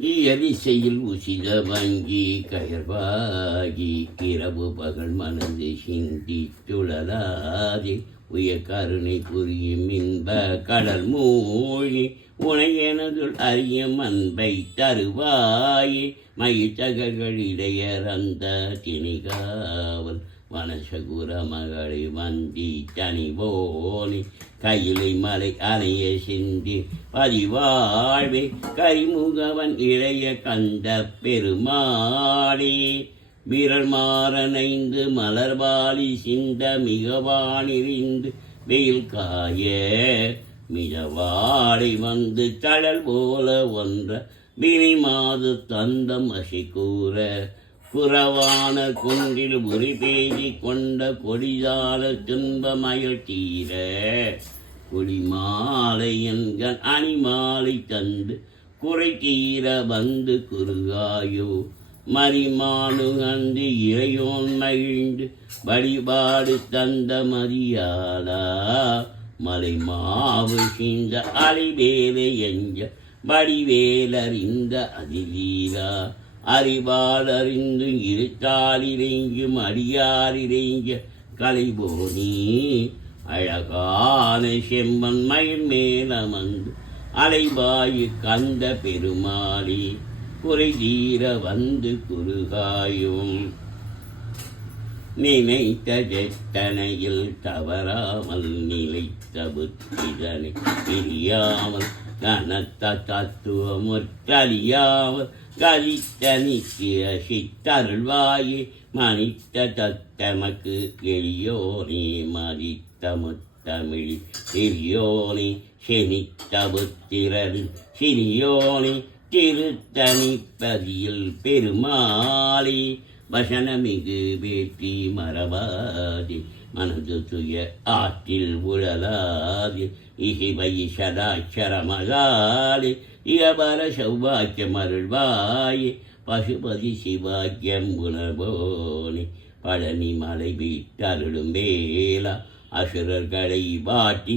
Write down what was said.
இயலிசையில் உசித வங்கி கயர்வாகி இரவு பகல் மனது சிந்தி துழலாதே உயர் கருணை புரியும் இன்ப கடல் மூழ்கி உனையெனதுள் அறிய அன்பை தருவாயே மயிர்த்தகளிடையறந்த திணிகாவல் வனசகுர மகளை வந்தி தனிவோனி கையிலை மலை அணைய சிந்தி பதிவாழ்வே கரிமுகவன் இளைய கண்ட பெருமாளே வீரல் மாறனைந்து மலர்பாலி சிந்த மிகவானிறிந்து வெயில் காய மிதவாடை வந்து தழல் போல ஒன்ற வினை மாது தந்தம் அசி கூற புறவான குன்றில் உரி பேசி கொண்ட கொடிதால துன்பமயல் தீர குடிமாலை என்கண் அணிமாலை தந்து குறை தீர வந்து குறுகாயோ மரிமானு அந்து இறையோன் மகிழ்ந்து வழிபாடு தந்த மரியாதா மலை மாவு சிந்த அலைவேலை எஞ்ச வடிவேலறிந்த அதிலீரா அறிவாளறிந்து இருத்தாலிரைஞ்சும் அடியாரிரைஞ்ச கலைபோனி அழகான செம்மன் மயில் மேலமந்து அலைபாயு கந்த பெருமாளி குறை தீர வந்து குறுகாயும் நினைத்த ஜெட்டனையில் தவறாமல் நிலைத்த புத்திதனை பிரியாமல் கனத்த தத்துவமுற்றறியாமல் கலித்த நித்திய சித்தருள்வாயே மனித்த தத்தமக்கு எளியோனே மதித்த முத்தமிழி பெரியோனே செனித்த புத்திரரு சிறியோனே திருத்தனிப்பதியில் பெருமாளே வசனமிகு வேற்றி மறவாதே மனது துய ஆற்றில் உழலாதே இசைவை சதாட்சரமகாலே இயபர சௌபாக்கியம் அருள்வாயே பசுபதி சிவாக்கியம் உணர்வோனே பழனி மலை வீட்டருளும் வேளா அசுரர்களை வாட்டி